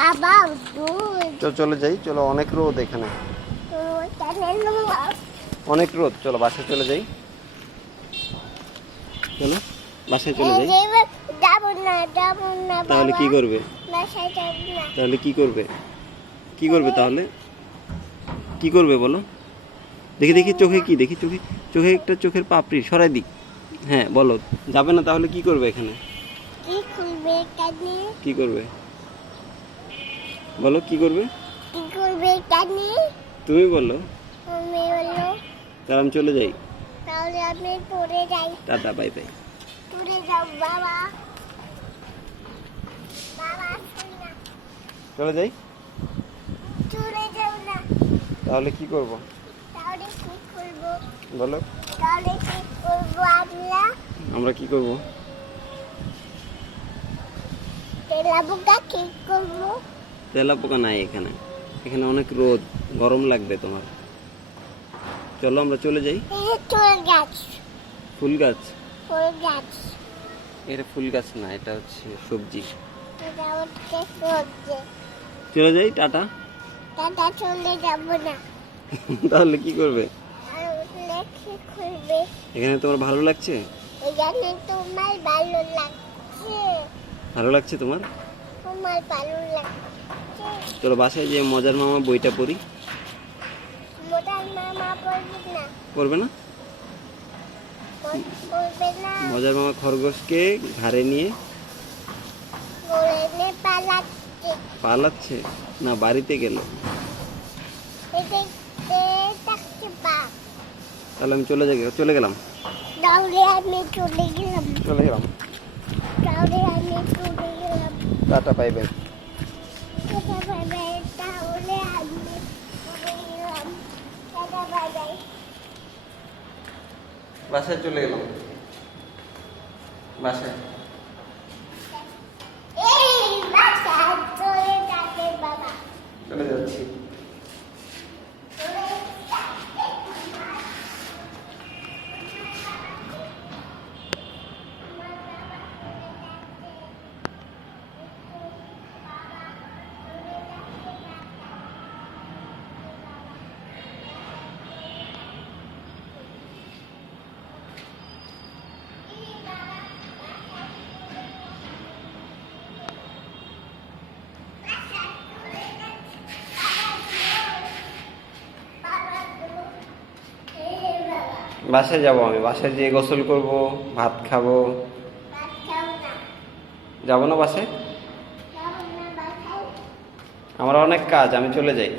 বাবা দুধ চলে যাই, চলো, অনেক রোদ এখানে, অনেক রোদ, চলো বাসায় চলে যাই, চলো বাসায় চলে যাই। তাহলে কি করবে? তাহলে কি করবে? কি করবে তাহলে? কি করবে বলো? দেখি দেখি চোখে কি দেখি, চোখে চোখে একটা চোখের পাপড়ি সরাই দিক। হ্যাঁ বলো, যাবে না তাহলে কি করবে এখানে? কি করবে বলো, কি করবে? তুমি বলো। তাহলে আমি চলে যাই। Tata, bye bye. চলে যাই। তাহলে কি করব বলো? আমরা কি করব? তেলাপোকা নাই এখানে, এখানে অনেক রোদ, গরম লাগবে তোমার। চলো আমরা চলে যাই। ফুল গাছ? এটা ফুল গাছ না, এটা হচ্ছে সবজি। চলে যাই, টাটা। চলে যাব না। তাহলে কি করবে? এখানে তোমার ভালো লাগছে? তোমার ভালো লাগছে? ভালো লাগছে তোমার? তোমার ভালো লাগছে? চলো বাসায় যে মজার মামা বইটা পড়ি। মজার মামা পড়বে না? পড়বে না? পড়বে না। মজার মামা খরগোশকে ঘাড়ে নিয়ে পালাচ্ছে। পালাচ্ছে না, বাড়িতে গেল। তাহলে আমি চলে গেলাম। তাহলে আমি চলে গেলাম। চলে গেলাম। তাহলে আমি চলে গেলাম। Tata, bye bye. তাহলে আমি চলে গেলাম। Tata, bye bye. বাসায় চলে গেলাম, বাসায়। বাসায় চলে যাবে বাবা। চলে যাচ্ছি। বাসায় যাবো আমি, বাসায় যেয়ে গোসল করব, ভাত খাবো। যাবো না বাসায়? আমার অনেক কাজ, আমি চলে যাই।